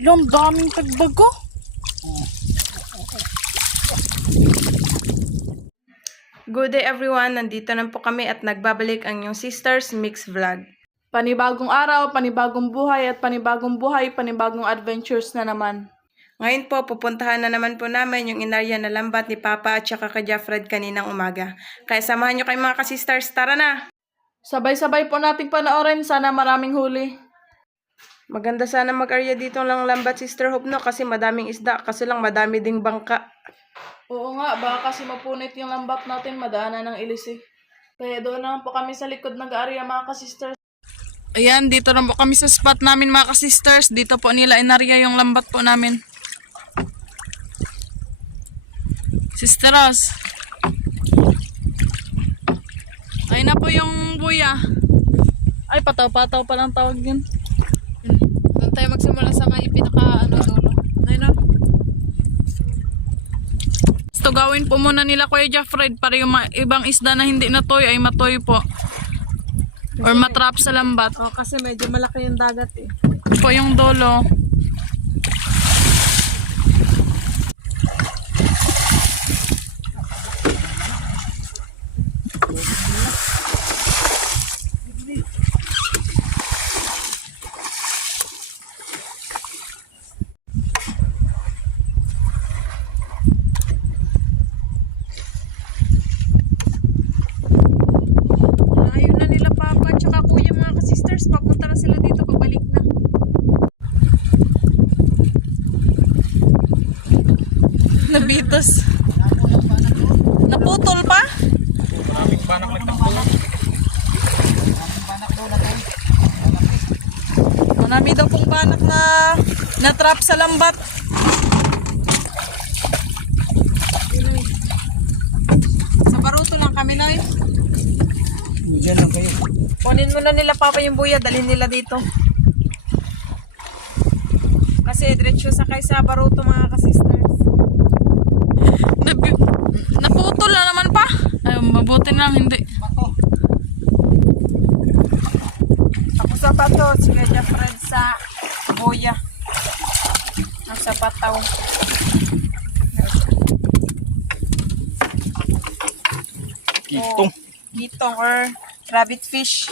Yung daming tagbago. Good day everyone, nandito na po kami at nagbabalik ang inyong Sisters Mix Vlog. Panibagong araw, panibagong buhay at panibagong buhay, panibagong adventures na naman. Ngayon po, pupuntahan na naman po namin yung inarya na lambat ni Papa at saka kay Jeffred kaninang umaga. Kaya samahan nyo kayo mga ka-sisters, tara na! Sabay-sabay po nating panoorin, sana maraming huli. Maganda sana mag-arya dito lang lambat, Sister Hope, no? Kasi madaming isda, kasi lang madami ding bangka. Oo nga, baka kasi mapunit yung lambat natin, madaanan ng ilis eh. Kaya doon naman po kami sa likod nag-aarya mga ka-sisters. Ayan, dito na po kami sa spot namin mga ka-sisters. Dito po nila inarya yung lambat po namin. Sister Ross. Ayun na po yung buya. Ay, pataw-pataw pa lang tawag yun. Doon tayo magsimula sa may pinaka dulo. Ayun na. So, gawin po muna nila Kuya Jeffred para yung ibang isda na hindi natoy ay matoy po. Or matrap sa lambat. Oh, kasi medyo malaki yung dagat eh. Ito po yung dulo. Ayun na nila Papa at saka Kuya mga ka-sisters. Papunta na sila dito, pabalik na. Nabitos. Naputol pa? Maraming banak nagtakbo. Marami daw pong banak na trap sa lambat. Sa baruto lang kami na eh. Diyan lang kayo. Kunin muna nila Papa yung buya, dalhin nila dito. Kasi diretso sakay sa baruto mga ka-sisters. Naputol na naman pa. Ay, mabuti lang hindi. Ako sa pato, si Kuya Fred sa buya. Nasa pataw. Kitong. Gitong or rabbit fish.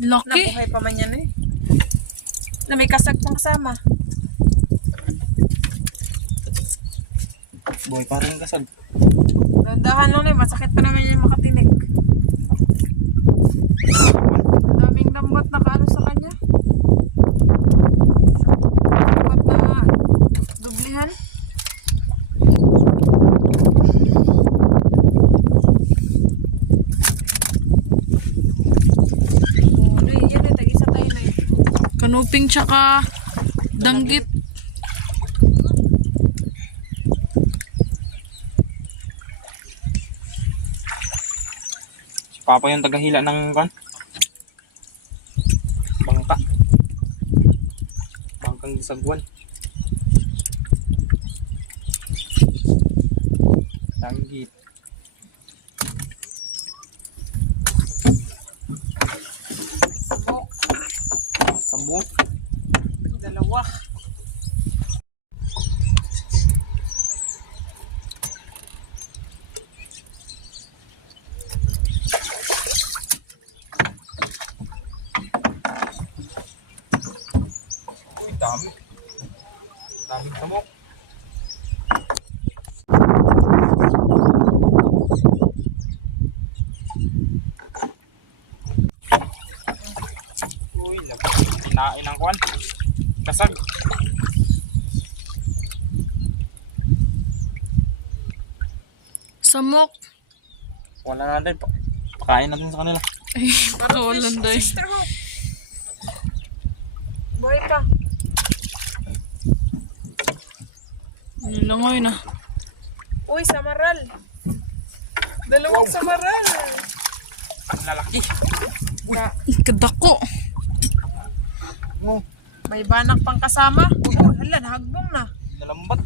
Lucky. Nabuhay pa man yan eh. Na may kasag pang kasama. Buhay parang kasag. Dahan lang eh, masakit pa naman yung makatinik. Ang daming lambat na kaano sa kanya. Lambat na dublihan. Yan eh, tag-isa tayo na eh. Kanuping tsaka danggit. Si Papa yung tagahila ng kan. Bangka. Bangkang gisagwan. Tanggit. Sambok. Dalawa. Uy, dami. Daming samok. Uy, kinain ng kwan. Kasag. Samok. Wala na din. Pakain natin sa kanila. Ay, pakawalan day. Sister Hope. Buhay pa. Nilangoy na. Uy, samaral. Dalawang samaral. Ang lalaki. Kadako. Oh, May banak pang kasama. Uy, hala, nahagbong na. nalambat.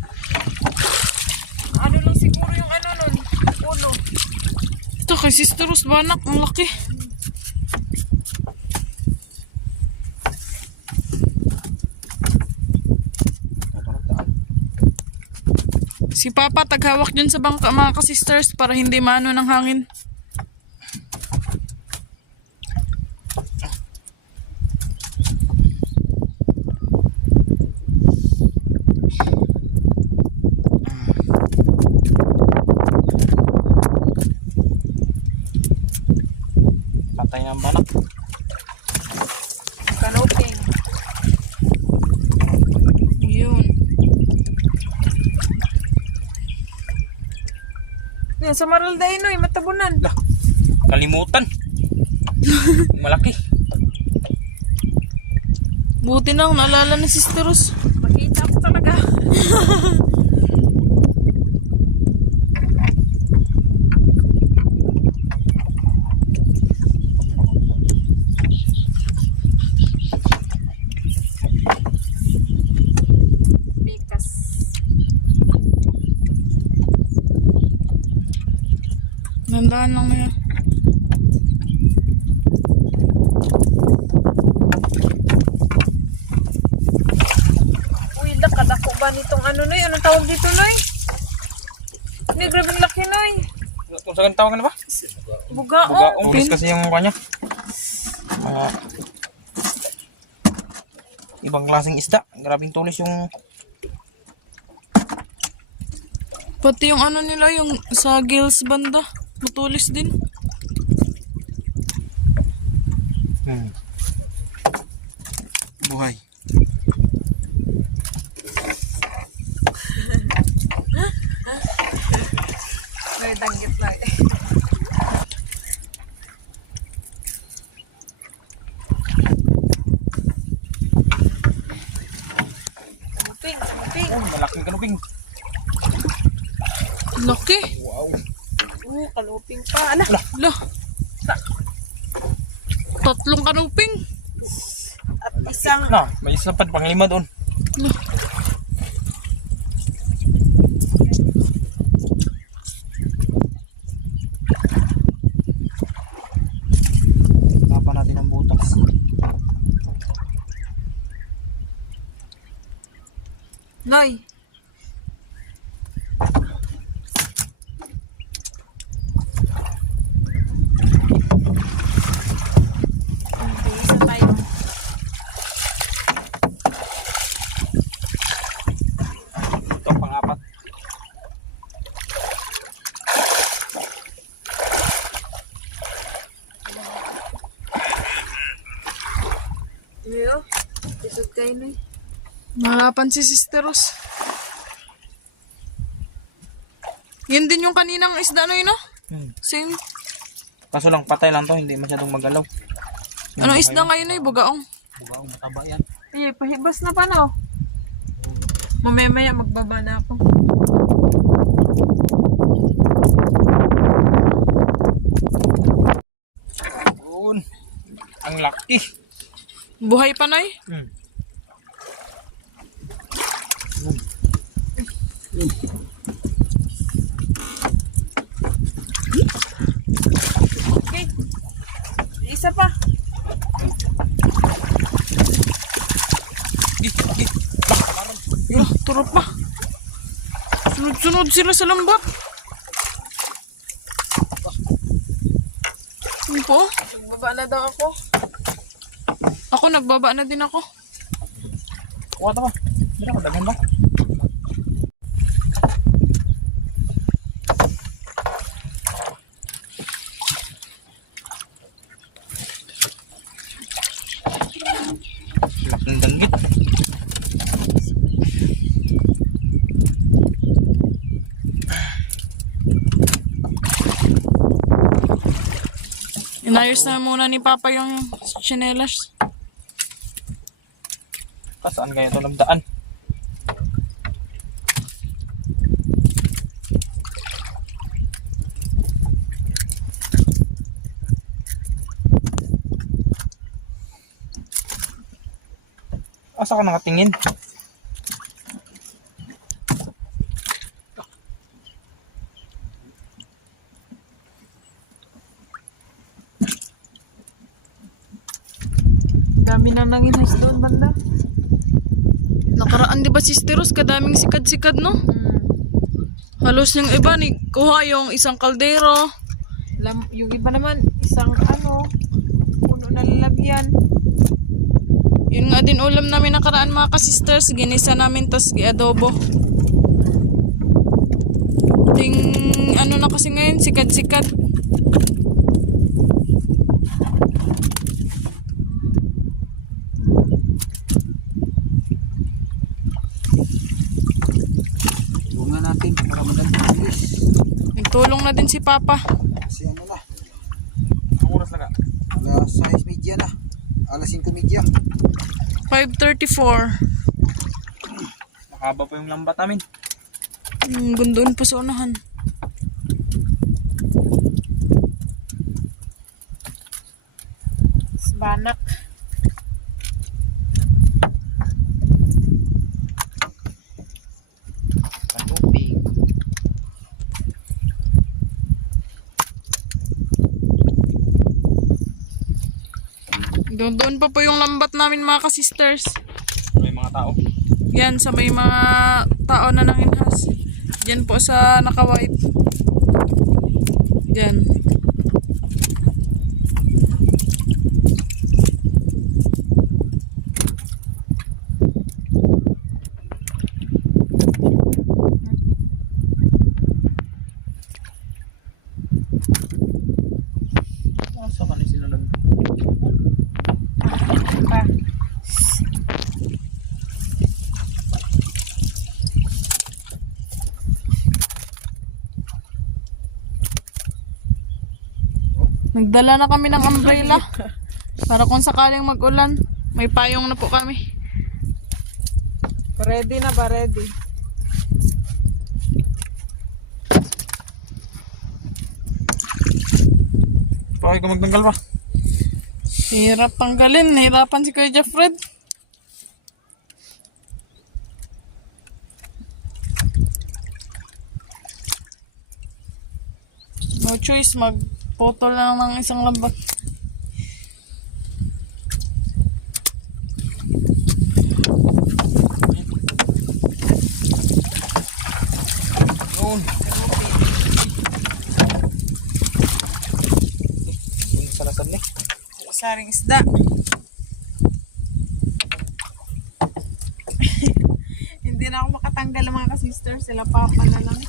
Ano lang siguro yung ano nun? Uno. Ito kay Sister Rose banak. Ang laki. Si Papa taghawak dyan sa bangka mga ka-sisters para hindi maano ng hangin. Patay na ang banak. Kanoping. Yun. Yan, sa Maral da Inoy, matabunan. Kalimutan. Malaki. Buti na naalala ni Sister Rose. Makita ko talaga. Pikas. Nandaan lang na yan. Uy, lakad ako ba nitong ano, Noy? Anong tawag dito, Noy? Hindi, grabing laki, Noy. Kung saan tawagan na ba? Bugaong. Bugaong. Tulis kasi yung kanya. Ibang klaseng isda. Grabing tulis yung... Pati yung ano nila, yung sa gills banda. Matulis din. Buhay. Noy, danggit na eh. Kanoping, kanoping. Oh, malaking kanuping. Laki. Wow. Kanoping pa. Ala, Lah. Tatlong kanuping. at isang Na, may isa pa pang lima doon. Lah. Tapa natin ang butas. Noy. Isa tayo. Ito ang pang-apat. Iyo. Isod kayo, Noy. Mahalapan si Sister Rose. Yun din yung kaninang isda na yun, no? Same. Kaso lang patay lang to, hindi masyadong magalaw. Anong isda ngayon ay bugaong? Bugaong mataba yan. Ay, pahibas na pa, no? Mamaya magbaba na ako. Yun. Ang laki. Buhay pa na Okay. Isa pa. Yun, turot pa. Sunod-sunod sila sa lambat. Ano po? Magbaba na daw ako. Ako, nagbaba na din ako. Kuha ito ba? Hindi ako, daghan ba? Laking danggit. Inayos na muna ni Papa yung chinelas. Saan kaya ito nagdaan? Asa ka nakatingin? Dami na nang inhas doon, banda. Nakaraan di ba Sister Rose, kadaming sikad-sikad no? Halos yung iba ni kuha yung isang kaldero. Yung iba naman, isang puno na lalagyan. Yun nga din ulam namin nakaraan mga ka-sisters. Ginisa namin tas i-adobo. Ting ano na kasi ngayon, sikat-sikat. Tulungan natin para magandang Nagtulong na din si Papa. kasi ano na, Ang oras na ka? alas 6:30 na, alas 5:30. 5:34. Makaba pa yung lambat namin. Gundoon pa sa unahan. Banak. Kanuping. Doon pa po yung lambat namin mga ka-sisters. May mga tao. Yan sa may mga tao na nanginhas. Yan po sa naka-white. Yan. Saan ka na sila lang? Nagdala na kami ng umbrella. Para kung sakaling mag-ulan, may payong na po kami. Ready na ba? Ready? Pakay ka magtanggal pa. Hirap tanggalin. Hirapan si Kuya Jeffred. No choice, magputol lang ng isang lambat. Yun. Yung salasan ni. Saring isda. Hindi na ako makatanggal ng mga ka-sister. Sila Papa na lang.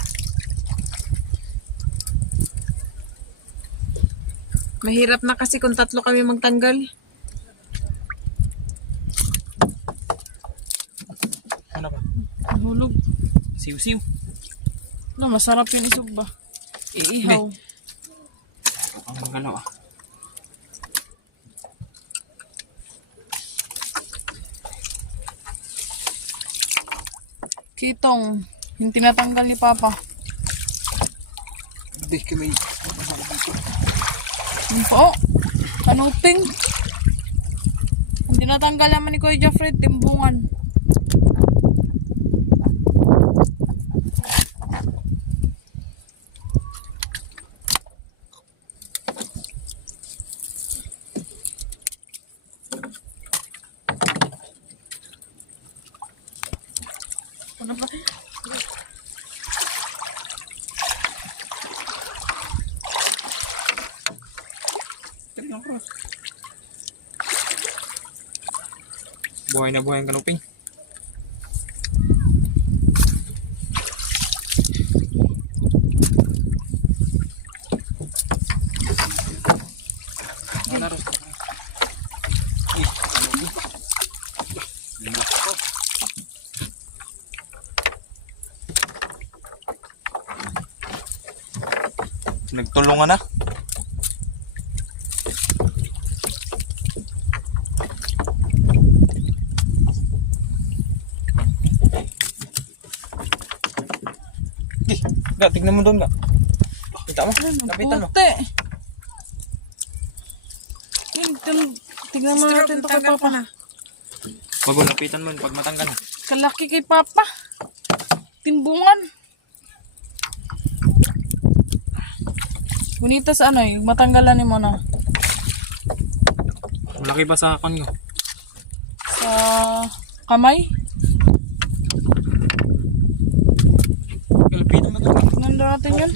Mahirap na kasi kung tatlo kami magtanggal. Ano ka? Hulog. Siw-siw. No, masarap yun isog ba? Iihaw. Ang galaw ah. Kitong. Yung tinatanggal ni Papa. Hindi kami Yung po. Kanuping. Yung tinatanggal naman ni Kuya Jeffrey, timbungan. Ano ba? Buhay na buhay ang kanuping. Ano rin? Kanuping. Nagtulungan na. Ga, tignan mo doon ga. Kita mo? Lapitan mo. Puti. Tignan mo natin ito kay Papa. Bago lapitan mo pag matanggal. Kalaki kay Papa. Timbungan. Bunita sa ano eh. Matanggalan mo na. Malaki ba sa kanyo? Sa kamay. Lapitan mo doon. natin yun.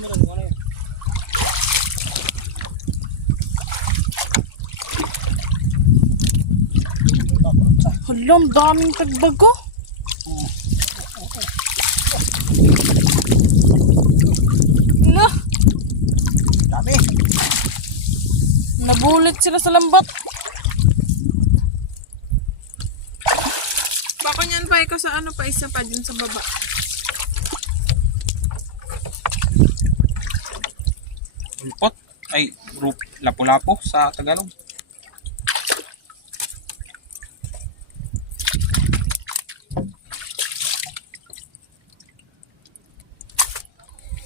Hala, ang daming tagbago. Hala, Dami. nabulit sila sa lambat. Bako niyan pa, ikaw sa ano pa, isa pa dun sa baba. Ulpot. Ay, lapu-lapo sa Tagalog.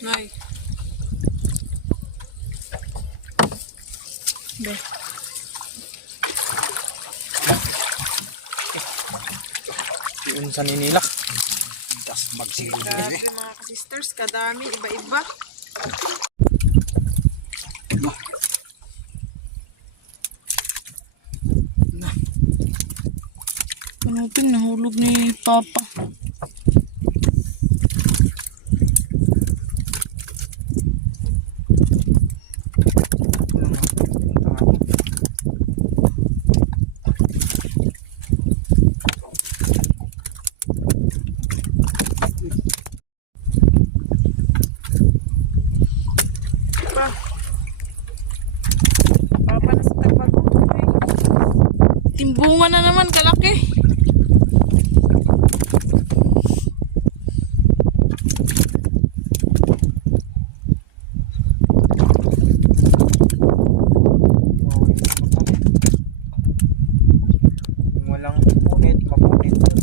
Nay. Yun sa ninila. Tas magsilong Grabe mga ka-sisters, kadami, iba-iba. Hanapin, nahulog ni Papa. Papa na sa tagbago. Timbungan na naman, kalaki. Kung walang punit, mapunit yun.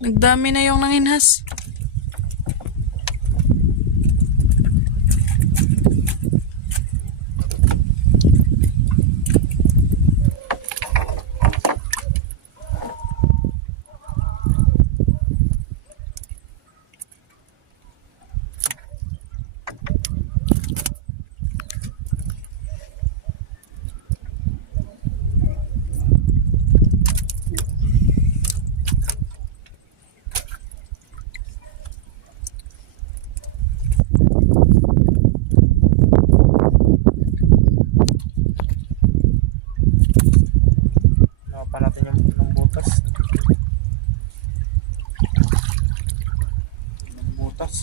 Nagdami na yung nanginhas. Napa natin yung butas. Yung butas.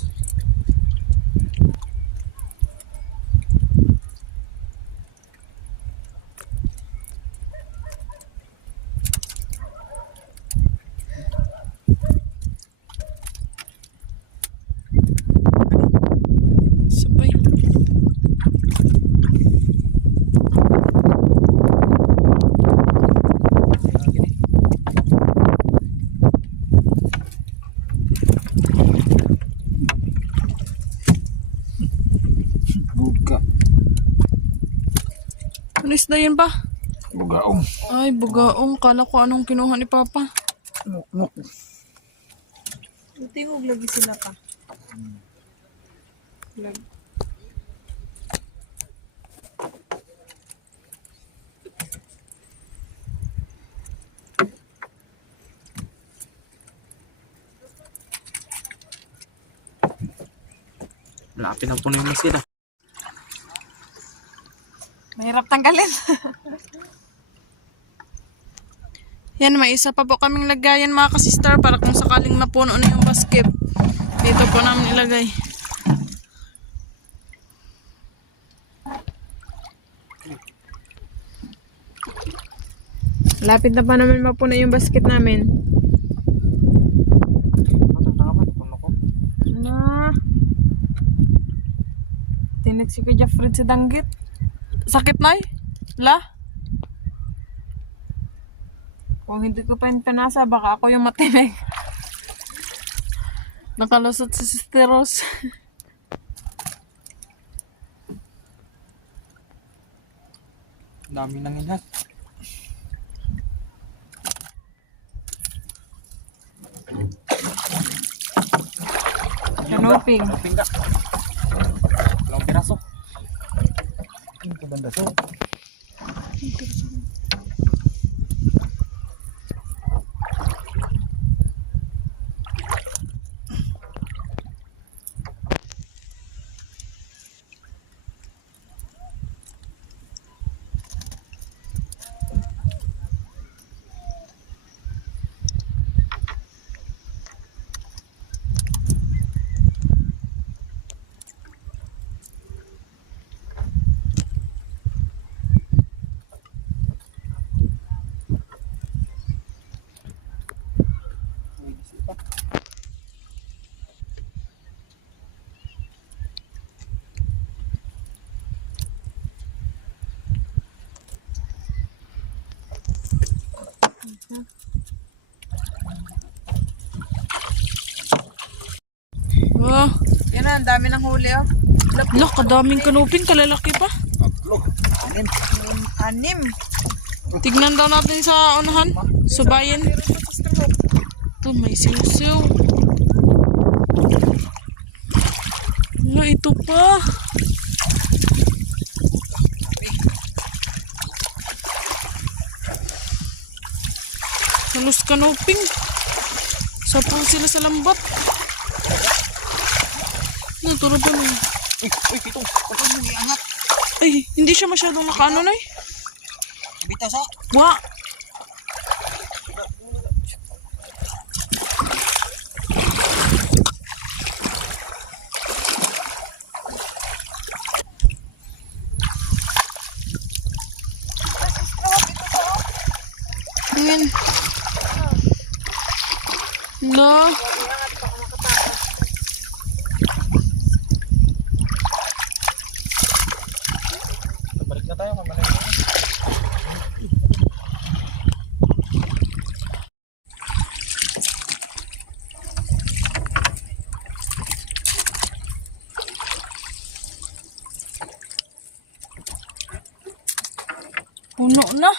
Sabay. Buga. Ano isda yun pa? Bugaong. Ay, bugaong. Kala ko anong kinuha ni Papa. Mukmuk. Tingog lagi sila pa. Lapin na po na yung masira. Mahirap tanggalin. Yan, may isa pa po kaming lagayan mga ka-sister para kung sakaling napuno na yung basket. Dito po namin ilagay. Lapit na pa naman mapuno yung basket namin. Matataman, puno ko. Na. Tinig si Kuya Fred sa danggit. Sakit na La? Kung hindi ko pa pinasa, baka ako yung matinig. Nakalusot sa Sister Rose. Dami nang inhat. Kanuping. Kanuping ka. Dalawang piraso. Ang kabanda so. Ah, Yan na, ang dami ng huli oh. lak, kadaming kanuping, kalalaki pa. Tatlo. Anin. 6. Tignan daw natin sa unahan. Subayan. Ito, may siw-siw. Wala, ito pa. Halos kanuping. Sapaw sila sa lambat. Naturo pa nun. Uy, ito. Pagka mo iangat. Ay, hindi siya masyadong nakaano na eh. Bita sa. Wa. Ayan. No. Balik na tayo. Kamalay na. Puno na.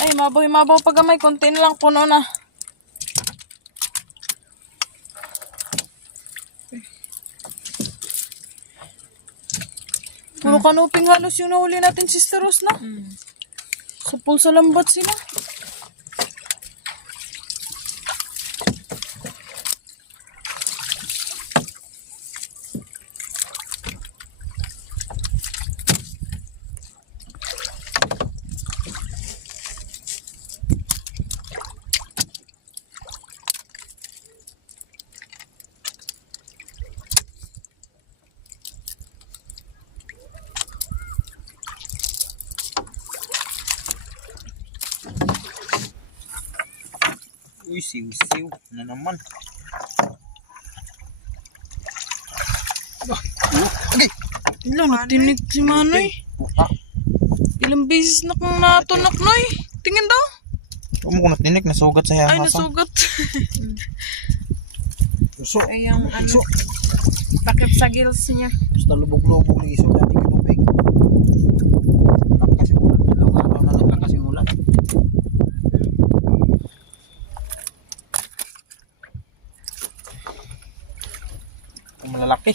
Ay, mabaw pa gamay. Konti na lang, puno na. Puro kanuping halos yung nahuli natin, Sister Rose, na. Sa pool sa lambat sila. Uy, siw-siw na naman. Ilan, nagtinig si Manoy. Buka. Ilang beses na kong natunak, Noy. Tingin daw. Huwag mo ko natinik. Nasugat sa Ay, hangasa. nasugat. Suso. Ay, yung ano, Iso. takip sa gills niya. Basta lubog-lubog ng iso natin kinupig. Nakasimulan. Dalawang araw na nagkakasimulan. Kung malalaki.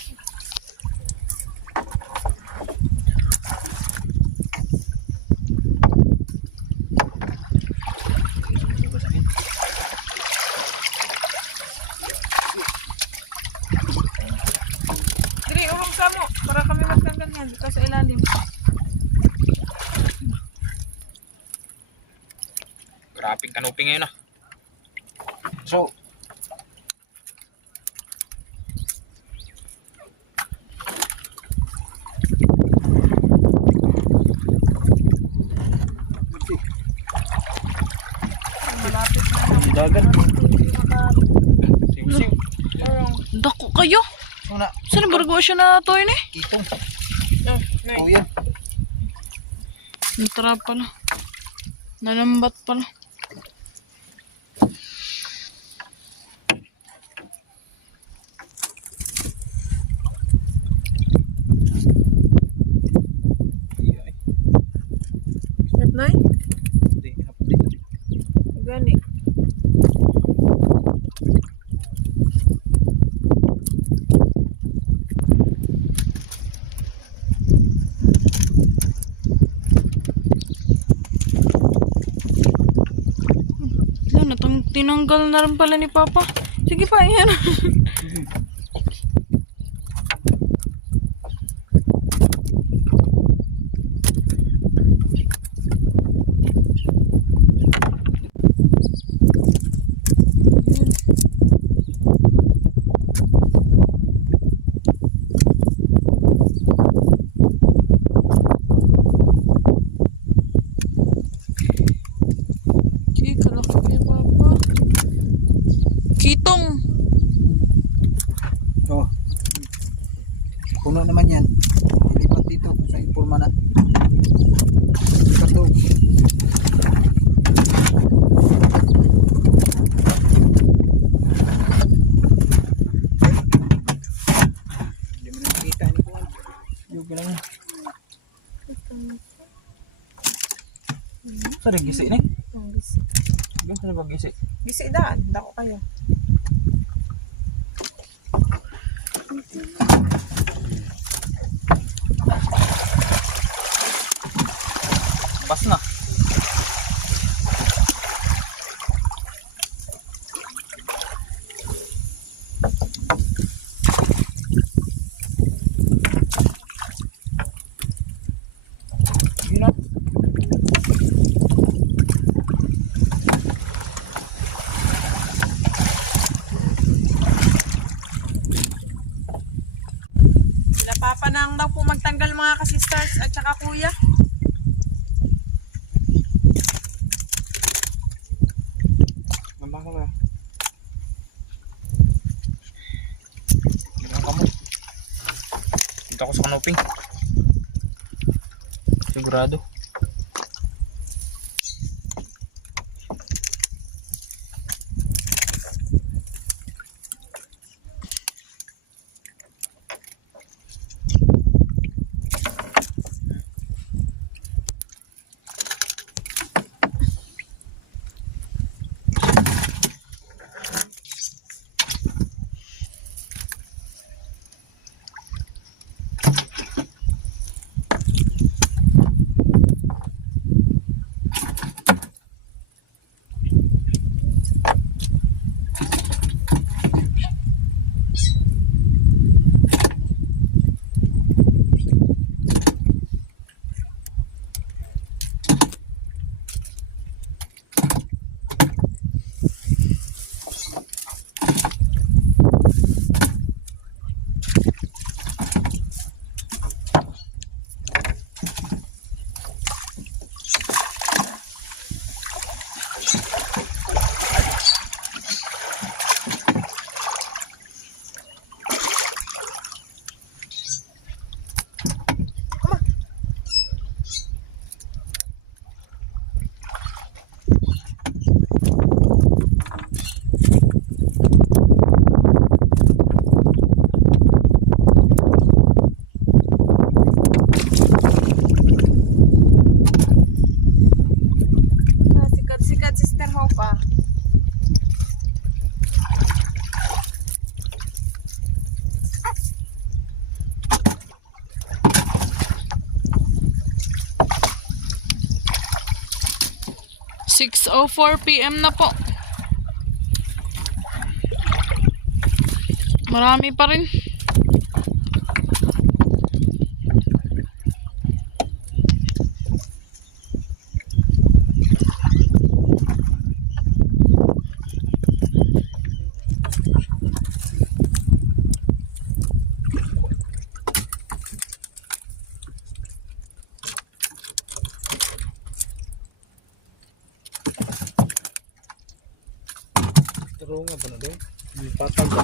Diri, uhong ka mo. Para kami magkangganyan. Dito sa ilalim. Grabing kanuping ngayon ah. So, Malapit na yung Dagat. maka- Siw-siw. Urong. Dako kayo. so na. Saan bargo siya na toy ni? Kitong. Oh, nay. Oh, yan. Natra pala. Nanambat pala. Tinanggal na rin pala ni Papa. Sige pa, yan. Sige, kalaki ni Papa. Kitong. Oh. Puno naman yan. Ilipat dito sa impulma na. Ito. Hindi mo nakikita ni Kuan. Yung lang. Sa rin gisi ni? Gisi na pag gisi. Gisi daan, dako kayo. Pas na. Yun na. Sila Papa nang daw po magtanggal mga ka-sisters at saka kuya. Ganda ka ba? Ganda ka mo. Dito ako sa kanoping. Sigurado. Sikat Sister Hope ah. PM na po. Marami pa rin. Pero nga ba na doon? Yung patag ka.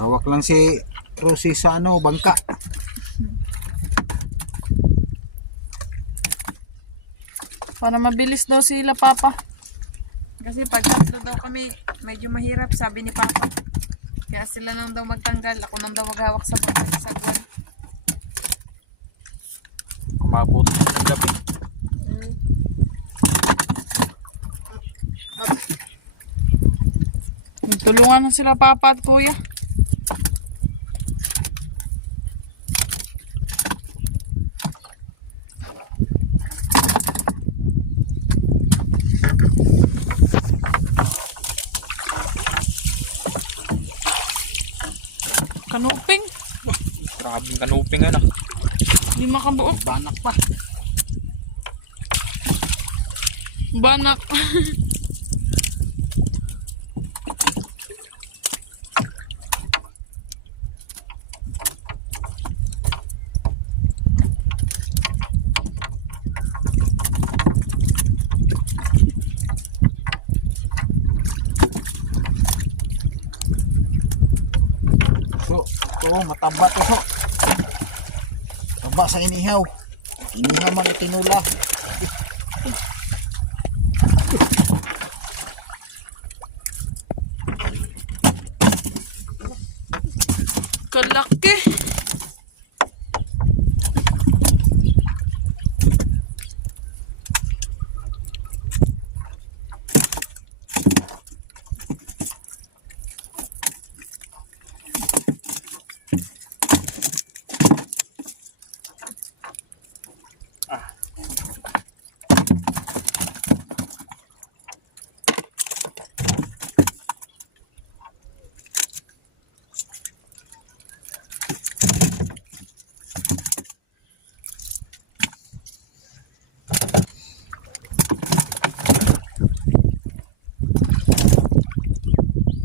Hawak lang si Rosie sa bangka. Para mabilis daw sila, Papa. Kasi pag tatlo daw kami, medyo mahirap, sabi ni Papa. Kaya sila nang daw magtanggal. Ako nang daw maghawak sa sagwan. Kumabot na ng gabi. Tulungan na sila papa at kuya. Kanuping. Grabing kanuping ano. Di makabuo. Banak pa. Banak. So, mataba to so. Taba sa inihaw. Inihaw man at tinula. Kalaki.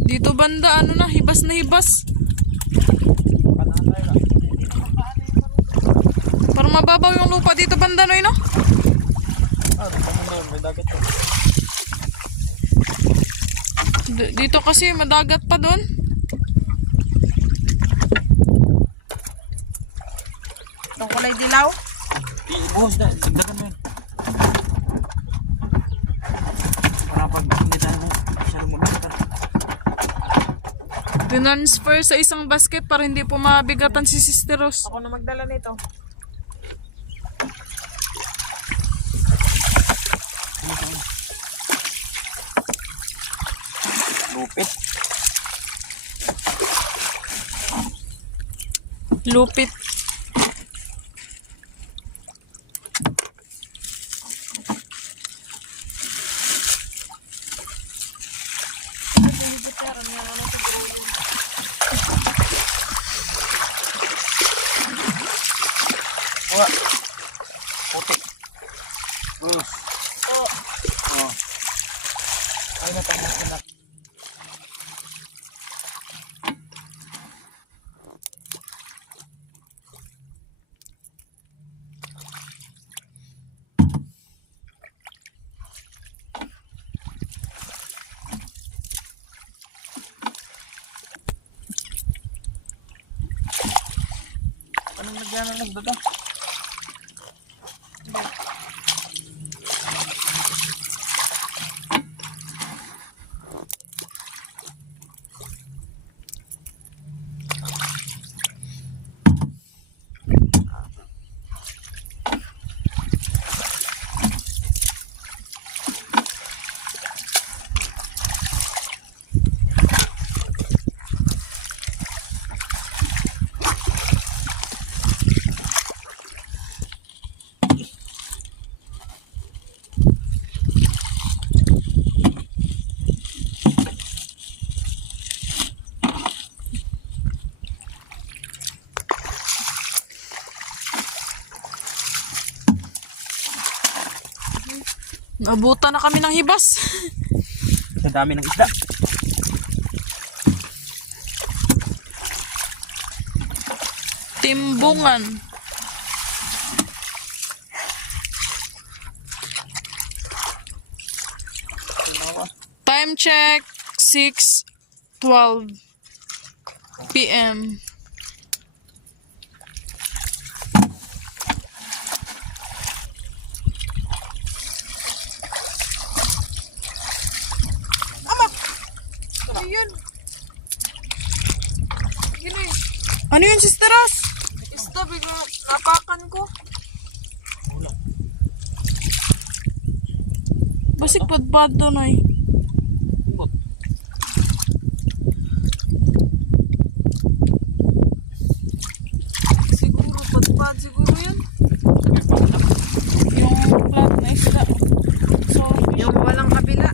Dito banda, ano na, hibas na hibas. Parang mababaw yung lupa dito banda, Noy, no? Ah, dito mo doon. May dagat to. Dito kasi madagat pa doon. Itong kulay dilaw. Ibuhos na. Dagdagan mo yun. Para pag hindi tayo masyado mabigat. Transfer sa isang basket para hindi po mabigatan si Sister Rose. Ako na magdala nito. Lupit. Lupit. Wah. Putik. Bus. Oh. Ay na tayo na. Anong nagyan ng nagdada? Nabutan na kami ng hibas. Sa dami ng isda. Timbungan. Time check 6:12 PM. Ano yun, Sister Ros? Isda, bigla napakan ko. Basig padpad doon ay. Siguro padpad, siguro yun. Yung flat na isda. So, Yung walang kabila.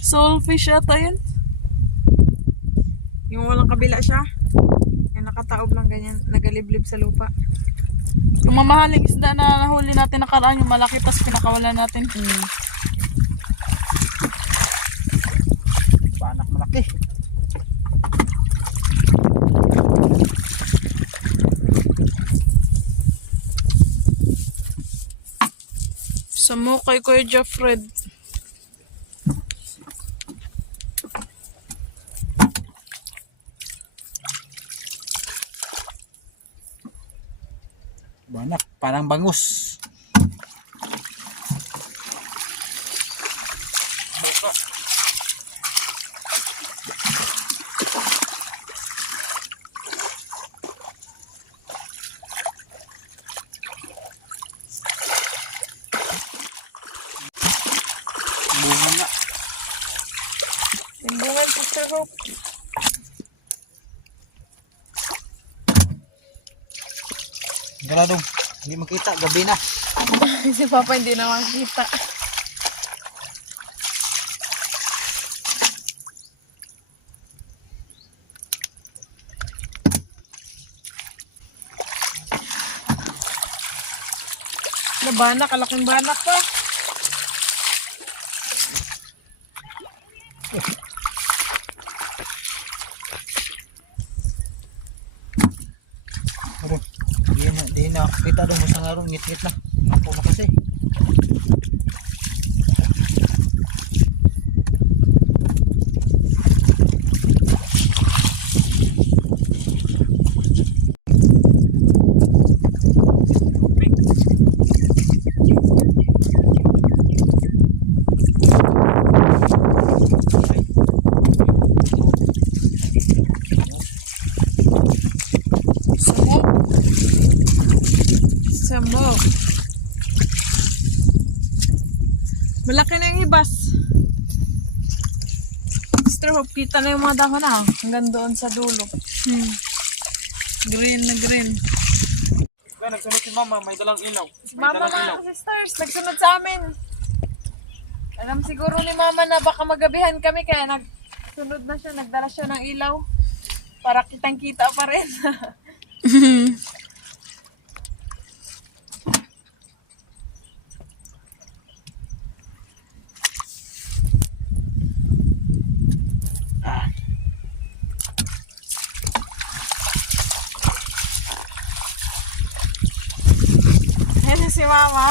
soulfish ata yun. Yung walang kabila siya. Yung nakataob lang ganyan. Nagaliblib sa lupa. Yung mamahaling isda na nahuli natin nakaraan, yung malaki tas pinakawalan natin. Banak malaki. Samo kay Kuya Jeffred. Banak, parang bangus. Bunga nga. Timbungan, Sister Hope. Galadong, hindi makita, gabi na. Si Papa hindi na makita. Banak, kalaking banak pa. Pero, di na kita doon sa nga ron, ngit-ngit na. Ako na kasi. Samo. Malaki na yung hibas. Sister Hope, kita na yung mga dahon na. Hanggang doon sa dulo. Green na green. Kaya nagsunod si mama, may dalang ilaw. May Mama dalang ilaw. mga sisters, nagsunod sa amin. Alam siguro ni Mama na baka magabihan kami kaya nagsunod na siya, nagdala siya ng ilaw. Para kitang-kita pa rin. Ayan si Mama.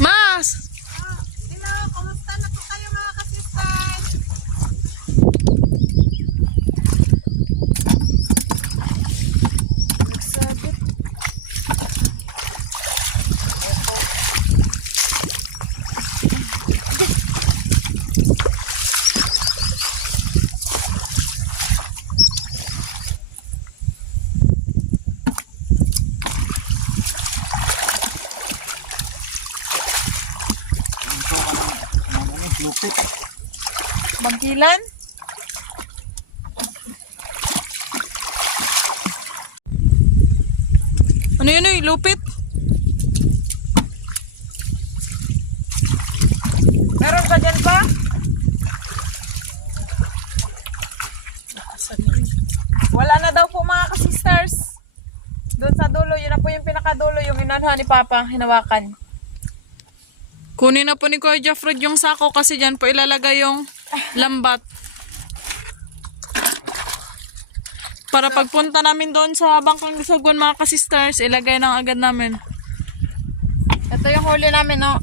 Mas! Hello, kumusta na po kayo mga kasisters? Nagsabit. Lupit. Bangkilan? Ano yun eh? Lupit? Meron ka dyan pa? Wala na daw po mga kasisters. Doon sa dulo, yun na po yung pinakadulo, yung inanha ni Papa, hinawakan. Kunin na po ni Kuya Jeffred yung sako kasi dyan po ilalagay yung lambat. Para pagpunta namin doon sa Bangkang Gisagwan mga kasisters, ilagay na agad namin. Ito yung huli namin, no?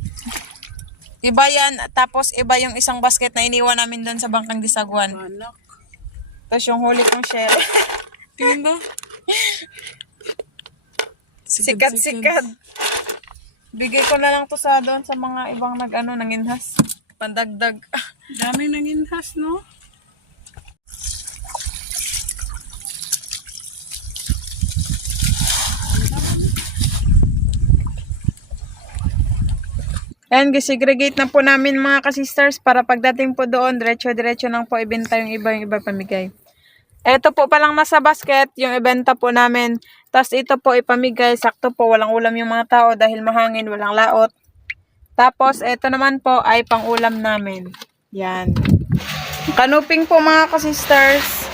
Iba yan, tapos iba yung isang basket na iniwan namin doon sa Bangkang Gisagwan. Tapos yung huli kong shell. Tingin ba? Sikat-sikat. Bigay ko na lang to sa doon sa mga ibang nag-ano, nanginhas. Pandagdag. Daming nanginhas, no? Ayan, segregate na po namin mga kasisters para pagdating po doon, diretso-diretso lang po ibenta yung iba pamigay. Ito po palang nasa basket, yung ibenta po namin. Tapos ito po ipamigay, sakto po walang ulam yung mga tao dahil mahangin, walang laot. Tapos ito naman po ay pang-ulam namin. Yan. Kanuping po mga kasisters.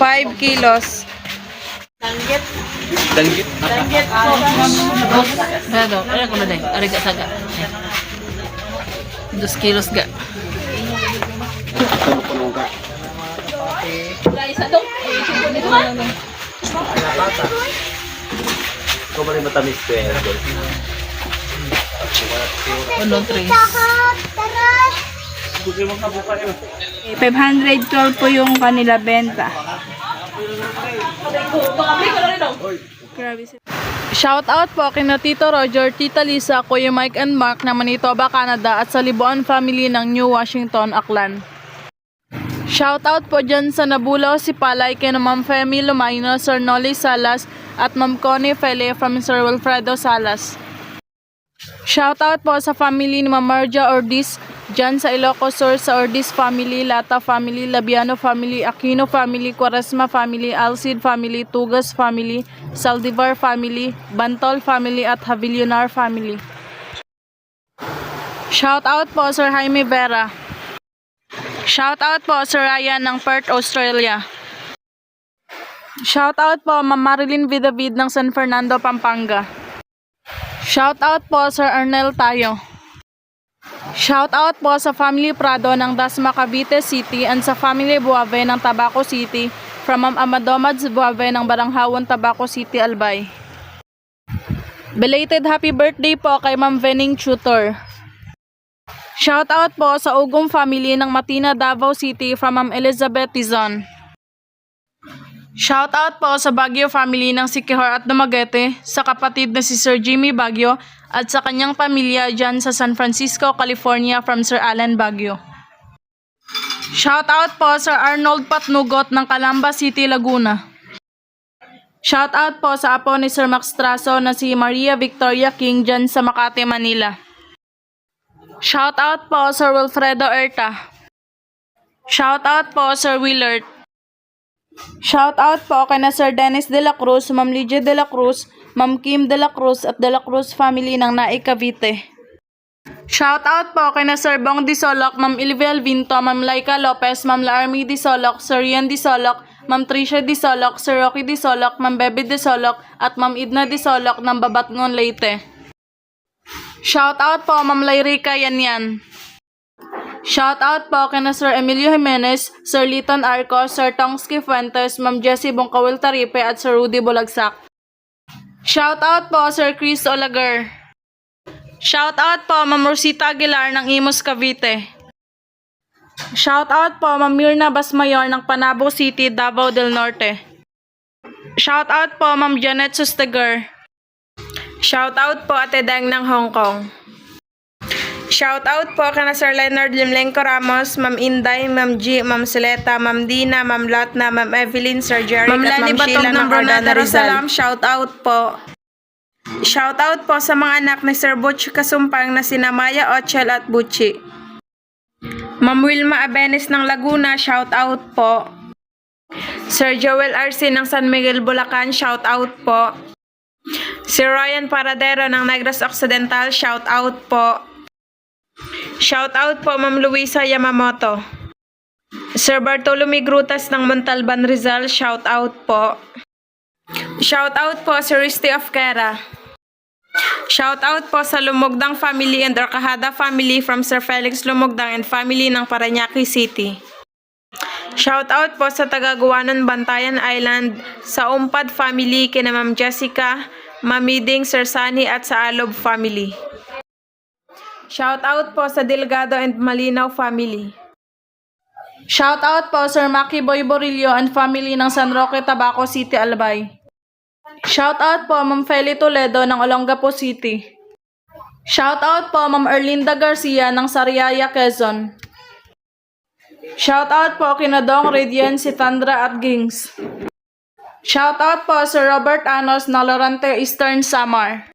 5 kilos. Danggit. Gado, ano ko na day? Ariga saga. 2 kilos ga. Ikaw ba rin matamis ko eh? Uno, 3. Buti mo kabuka yun. 512 po yung kanila benta. Shout out po kina Tito Roger, Tita Lisa, Kuya Mike and Mark na Manitoba, Canada at sa Libuan family ng New Washington, Aklan. Shout out po dyan sa Nabulaw, si Palay, kina Ma'am Femi Lumayno, Sir Nolly Salas at Ma'am Connie Fele from Sir Wilfredo Salas. Shout out po sa family ni Ma'am Marja Ordiz dyan sa Ilocos Sur, sa Ordiz family, Lata family, Labiano family, Aquino family, Quaresma family, Alcid family, Tugas family, Saldivar family, Bantol family at Havillonar family. Shout out po Sir Jaime Vera. Shout out po Sir Ryan ng Perth, Australia. Shout out po Ma'am Marilyn Vidavid ng San Fernando, Pampanga. Shout out po Sir Arnel Tayo. Shout out po sa Family Prado ng Dasma, Cavite City and sa Family Buave ng Tabaco City from Ma'am Amadomads Buave ng Baranghawon, Tabaco City, Albay. Belated happy birthday po kay Ma'am Vening Tutor. Shout out po sa Ugong family ng Matina, Davao City from Ma'am Elizabeth Tizon. Shout out po sa Baguio family ng Siquijor at Dumaguete, sa kapatid na si Sir Jimmy Baguio at sa kanyang pamilya dyan sa San Francisco, California from Sir Alan Baguio. Shout out po Sir Arnold Patnugot ng Calamba City, Laguna. Shout out po sa apo ni Sir Max Traso na si Maria Victoria King dyan sa Makati, Manila. Shout out po Sir Wilfredo Erta. Shout out po Sir Willard. Shout out po kay na Sir Dennis De La Cruz, Ma'am Lydia De La Cruz, Ma'am Kim De La Cruz at De La Cruz family ng Naik, Cavite. Shout out po kay na Sir Bong Disolok, Ma'am Ilvial Vinto, Ma'am Laika Lopez, Ma'am Laarmi Disolok, Sir Ian Disolok, Ma'am Tricia Disolok, Sir Rocky Disolok, Ma'am Bebe Disolok at Ma'am Idna Disolok ng Babatngon, Leyte. Shout out po Ma'am Lairica Yanyan. Shout out po kina Sir Emilio Jimenez, Sir Liton Arco, Sir Tongski Fuentes, Ma'am Jessie Bongkawil Taripe at Sir Rudy Bulagsak. Shout out po Sir Chris Olager. Shout out po Ma'am Rosita Aguilar ng Imus, Cavite. Shout out po Ma'am Mirna Basmayor ng Panabo City, Davao del Norte. Shout out po Ma'am Janet Susteger. Shout out po Ate Deng ng Hong Kong. Shout out po kana Sir Leonard Limlenco Ramos, Ma'am Inday, Ma'am G, Ma'am Seleta, Ma'am Dina, Ma'am Latna, Ma'am Evelyn, Sir Jerry, Ma'am at Lani Ma'am Batog Sheila ng ng Ordana Rizal. Salam, shout out po. Shout out po sa mga anak ni Sir Butch Kasumpang na sina Maya Ochel at Butchi. Ma'am Wilma Abenes ng Laguna, shout out po. Sir Joel Arce ng San Miguel, Bulacan, shout out po. Sir Ryan Paradero ng Negros Occidental, shout out po. Shout out po Ma'am Luisa Yamamoto. Sir Bartolome Grutas ng Montalban, Rizal, shout out po. Shout out po Sir Risti of Quera. Shout out po sa Lumogdang family and Orcajada family from Sir Felix Lumogdang and family ng Parañaque City. Shout out po sa Tagaguanon, Bantayan Island, sa Umpad family kina Ma'am Jessica, Ma'am Miding, Sir Sani at sa Alob family. Shout out po sa Delgado and Malinaw family. Shout out po Sir Maki Boy Borillo and family ng San Roque, Tabaco City, Albay. Shout out po Ma'am Feli Toledo ng Olongapo City. Shoutout po Ma'am Erlinda Garcia ng Sariaya, Quezon. Shoutout po kina Dong Radian, si Tandra at Gings. Shoutout po Sir Robert Anos na Lorante, Eastern Samar.